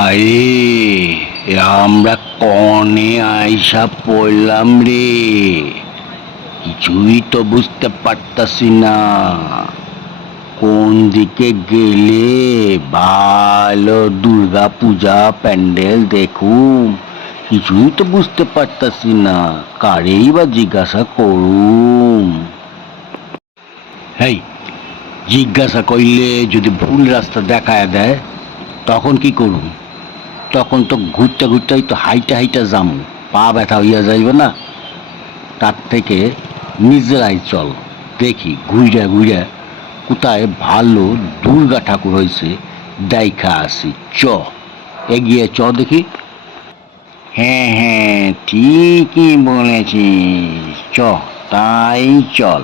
আরে আমরা কনে আইসা পড়লাম রে, কিছুই তো বুঝতে পারতাছি না। কোন দিকে গেলে ভালো দুর্গা পূজা প্যান্ডেল দেখুম, কিছুই তো বুঝতে পারতাছি না। কারেই বা জিজ্ঞাসা করুম? হেই, জিজ্ঞাসা করলে যদি ভুল রাস্তা দেখায় দেয় তখন কি করুম? তখন তো ঘুরতে ঘুরতেই তো হাইটা হাইটা যাম, পা ব্যথা হইয়া যাইবে না? তার থেকে নিজেরাই চল, দেখি ঘুইরা ঘুইরা কোথায় ভালো দুর্গা ঠাকুর হয়েছে দেখা আসি। চ, এগিয়ে চ দেখি। হ্যাঁ হ্যাঁ, ঠিকই বলেছিস, চ, তাই চল।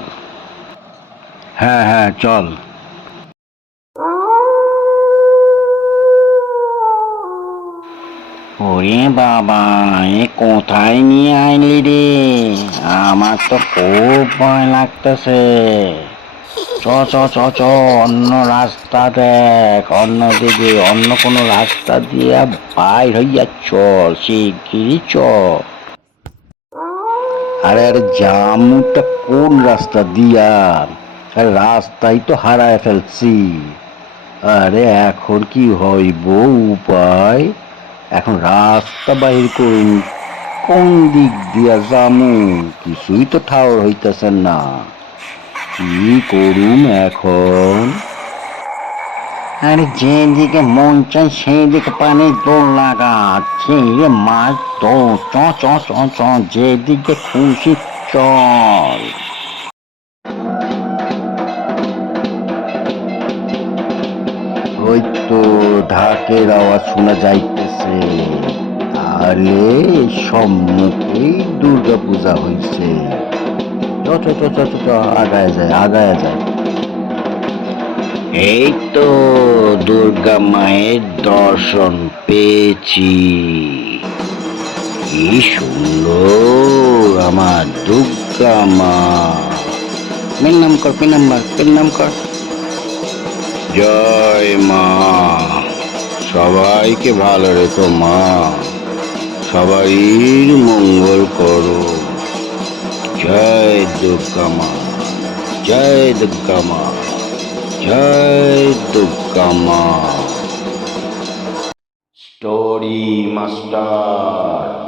হ্যাঁ হ্যাঁ, চল। ওরে বাবা, এ কোথায় নিয়ে আইলি রে? আমার তো খুব ভয় লাগতেছে। চ চ চ চ, অন্য রাস্তা দেখ, অন্য দিকে অন্য কোনো রাস্তা দিয়ে বাইর হইয়া চল, শিগগিরই চ। আরে আরে, জামুটা কোন রাস্তা দিয়া? আরে রাস্তাই তো হারায় ফেলছি। আরে এখন কি হইব উপায়? এখন রাস্তা বাহির করুন, কোন দিক দিয়া যামু? কিছুই তো ঠাউর হইতেছে না। কি করুম এখন? আরে যেদিকে মন চাই সেই দিকে পানি দৌড় লাগা, ছেড়ে মাছ দৌড়, চ চ চ চ, যেদিকে খুশি চল। ওই তো ঢাকের আওয়াজ শোনা যাইতেছে, তাহলে সম্মুখেই দুর্গা পূজা হইছে। চ চ চ চ চ চ, আগায় যায় আগায় যায়। এই তো দুর্গা মায়ের দর্শন পেয়েছি। কি সুন্দর আমার দুর্গা মা! পেন নাম কর, পেন নাম্বার, পেন নাম কর। জয় মা, সবাইকে ভালো রেখো মা, সবাই মঙ্গল করো। জয় দুর্গা মা, জয় দুর্গা মা, জয় দুর্গা মা। Story master.